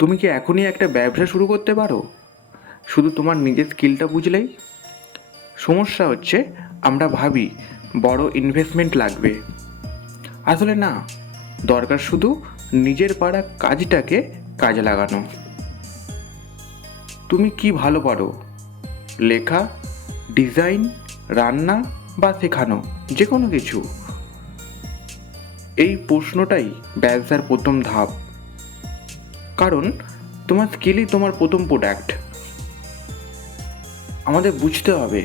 তুমি কি এখনই একটা ব্যবসা শুরু করতে পারো? শুধু তোমার নিজের স্কিলটা বুঝলেই? সমস্যা হচ্ছে, আমরা ভাবি বড় ইনভেস্টমেন্ট লাগবে। আসলে না, দরকার শুধু নিজের পাড়া কাজটাকে কাজে লাগানো। তুমি কি ভালো পারো? লেখা, ডিজাইন, রান্না বা শেখানো যে কোনো কিছু। এই প্রশ্নটাই ব্যবসার প্রথম ধাপ। কারণ তোমার স্কিলই তোমার প্রথম প্রোডাক্ট আমাদের বুঝতে হবে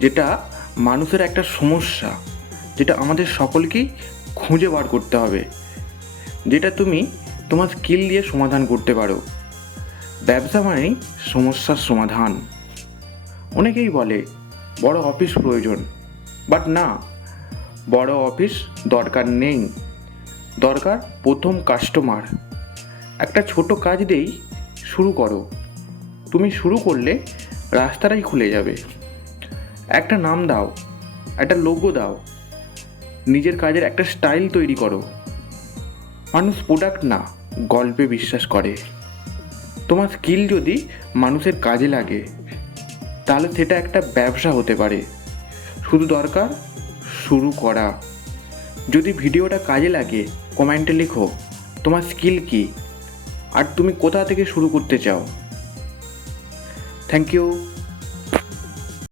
যেটা মানুষের একটা সমস্যা, যেটা আমাদের সকলকেই খুঁজে বার করতে হবে, যেটা তুমি তোমার স্কিল দিয়ে সমাধান করতে পারো। ব্যবসা মানেই সমস্যার সমাধান। অনেকেই বলে, বড় অফিস প্রয়োজন। বাট না, বড় অফিস দরকার নেই। দরকার প্রথম কাস্টমার একটা ছোট কাজ দিয়েই শুরু করো। তুমি শুরু করলে রাস্তাটাই খুলে যাবে। একটা নাম দাও, একটা লোগো দাও। নিজের কাজের একটা স্টাইল তৈরি করো। মানুষ প্রোডাক্ট না, গল্পে বিশ্বাস করে। তোমার স্কিল যদি মানুষের কাজে লাগে, তাহলে সেটা একটা ব্যবসা হতে পারে। শুধু দরকার শুরু করা। যদি ভিডিওটা কাজে লাগে কমেন্টে লেখো, তোমার স্কিল কি? আর তুমি কোথা থেকে শুরু করতে চাও? Thank you